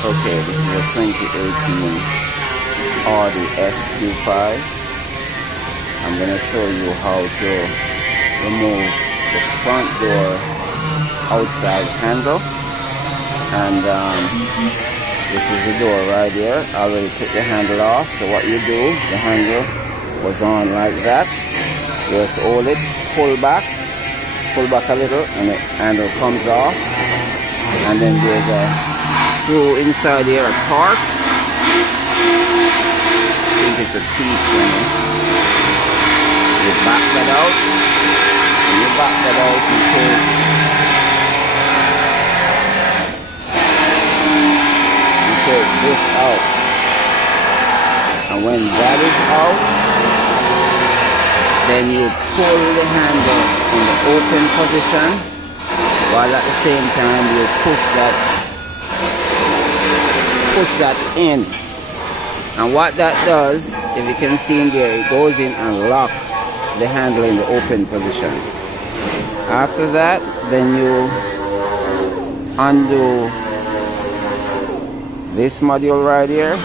Okay, this is a 2018 Audi SQ5. I'm going to show you how to remove the front door outside handle. And this is the door right here. I already took the handle off. So what you do, the handle was on like that. Just hold it, pull back a little, and the handle comes off. And then there's a screw inside here, a Torx. I think it's a teeth. You back that out. And you back that out until you take this out. And when that is out, then you pull the handle in the open position, while at the same time you push that in. And what that does, if you can see in there, it goes in and locks the handle in the open position. After that, then you undo this module right here,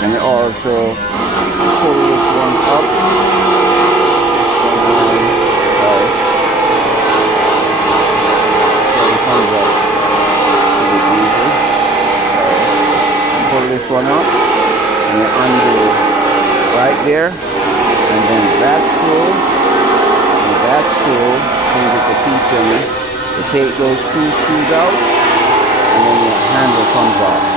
and you also pull this one up. Pull this one up and you undo right there, and then that screw and that screw, I think it's a T-pin. You take those two screws out and then your handle comes off.